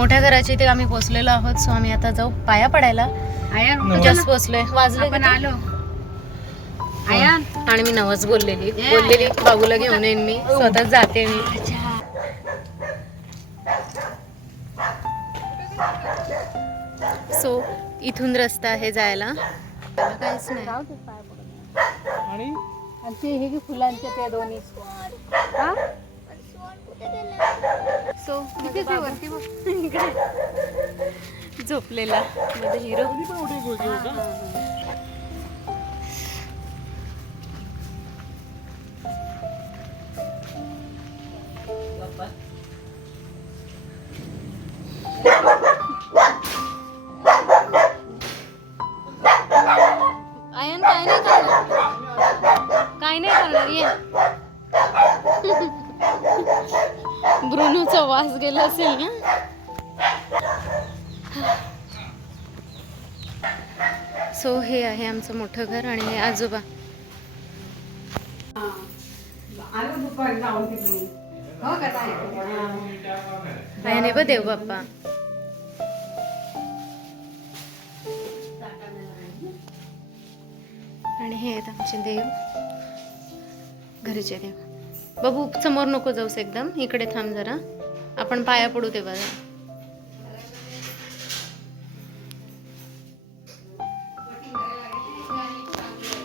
मोठ्या घराच्या इथे आम्ही पोहोचलेलो आहोत सो आम्ही आता जाऊ पाया पडायला. जस्ट वाजले आपण किती? आलो. आयान आणि मी नवस बोललेली. बोललेली बाबूला घेऊन येईन मी स्वतःच जाते मी. सो इथून रस्ता आहे जायला. काहीच नाही. आणि आणि? ते हे की फुलांचे ते दोन्ही. सो तिथे ते वरती बघ. झोपलेला. माझा हिरो आयन काय नाही करणार? काय नाही करणार? ये. वास गेला असेल ना सो हे आहे आमचं मोठं घर आणि हे आजोबा. तिकडून. हो हे बघ देव बाप्पा. आणि हे आहेत आमचे देव. घरचे देव. बाबू समोर नको जाऊस एकदम. इकडे थांब जरा. आपण पाया पडू तेव्हा.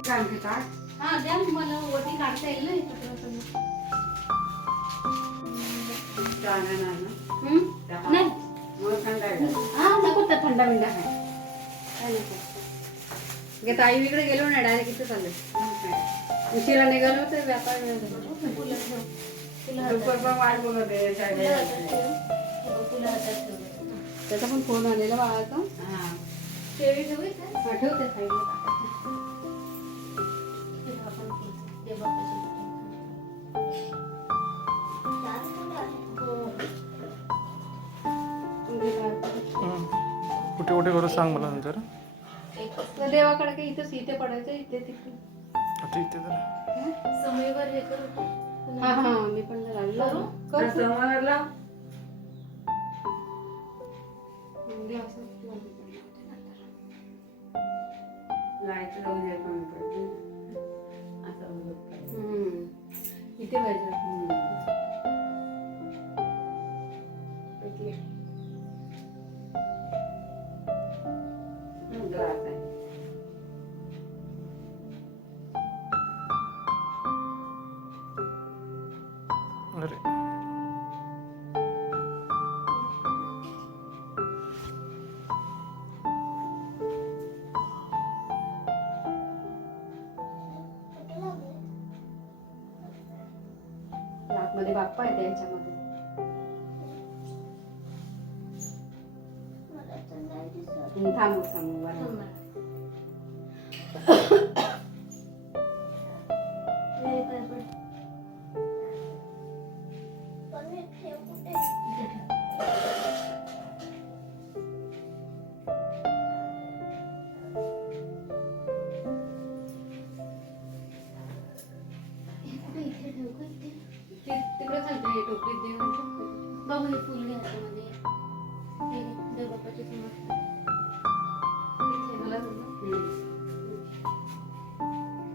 हा थंड? हा काय नको. गे ताई इकडे गेलो ना डायरेक्ट इथे चालले उशिरा निघालो तर व्यापार त्याचा पण फोन आलेला बाळाचा. हा. ठेवते. कुठे कुठे करू सांग मला नंतर. तर देवाकडे काही इथंच इथे पडायचं इथे तिथे आता इथे जरा. समयवर हे करू हा हा मी पण लागलो कर? समोरला इथे पाहिजे. मध्ये बाप्पा आहे त्यांच्यामध्ये हम्म, थांबू थांबू हे टोपलीत देऊन बाबू हे फुल घ्या हातामध्ये. हे घे, देव बाप्पाच्या समोर.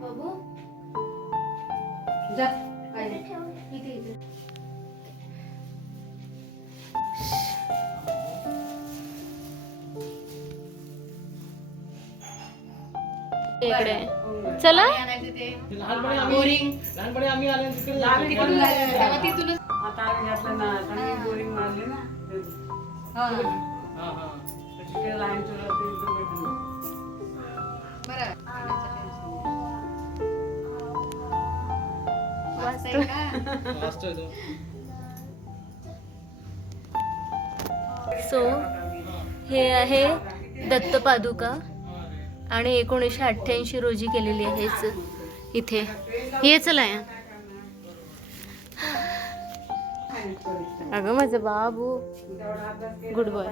बाबू जा काय. इथे इथे इकडे चला. बोरिंग. हा. हा. हा. सो हे आहे दत्त पादुका आणि एकोणीसशे अठ्ठ्याऐंशी रोजी केलेली आहे हेच इथे. हे चला या. अगं माझं बाबू. Good boy.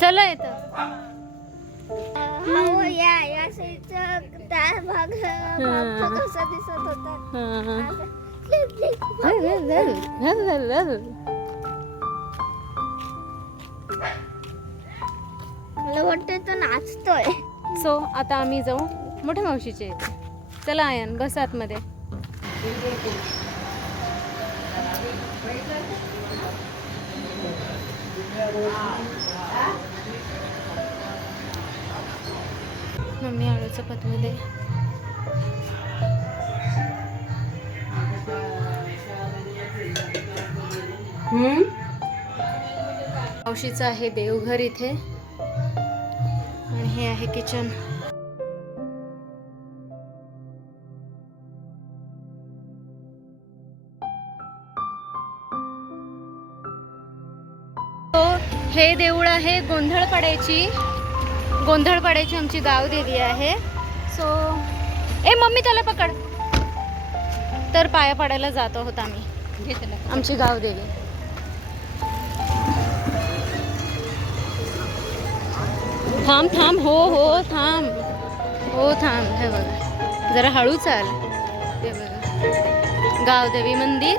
चला येतं हो या दिसत होता. मला वाटतं तो नाचतोय सो आता आम्ही जाऊ मोठ्या मावशीचे चला आयन बस आतमध्ये. मम्मी आळूचं पतमध्ये मावशीचं आहे देवघर इथे. आणि हे आहे किचन हो हे देऊळ आहे गोंधळपाड्याची गोंधळपाड्याची आमची गाव देवी आहे. सो ए मम्मी त्याला पकड. तर पाया पडायला जात आहोत आम्ही. आमची गाव थांब थांब हो हो थांब. हो थांब हे बघा. जरा हळू चाल. हे बघा. गावदेवी मंदिर.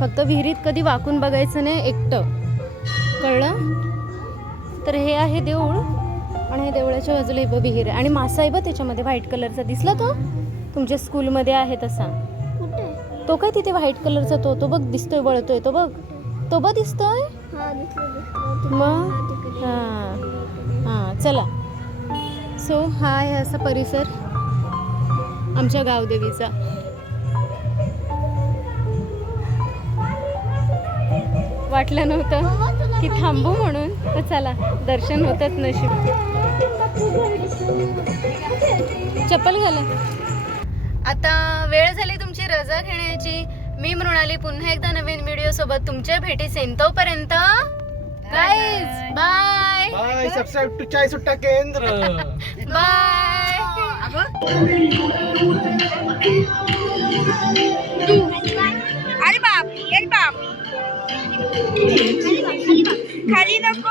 फक्त विहिरीत कधी वाकून बघायचं नाही एकटं. कळलं? तर हे आहे देऊळ आणि हे देवळाच्या बाजूला इथं विहीर आहे. आणि मासा आहे बघ त्याच्यामध्ये व्हाईट कलरचा. दिसला तो? तुमच्या स्कूलमध्ये आहे तसा. तो काय तिथे व्हाईट कलरचा तो? तो बघ दिसतोय वळतोय. तो बघ. तो बघ दिसतोय? हा मग. हां. हां चला. सो हा आहे असा परिसर आमच्या गावदेवीचा. वाटलं नव्हतं की थांबू म्हणून. तर चला दर्शन होतच नशीब. चप्पल घाला. आता वेळ झाली तुमची रजा घेण्याची. मी मृणाली पुन्हा एकदा नवीन व्हिडिओ सोबत तुमच्या भेटीस येईन तोपर्यंत. Guys bye bye subscribe to Chai Sutta Kendra bye खाली नको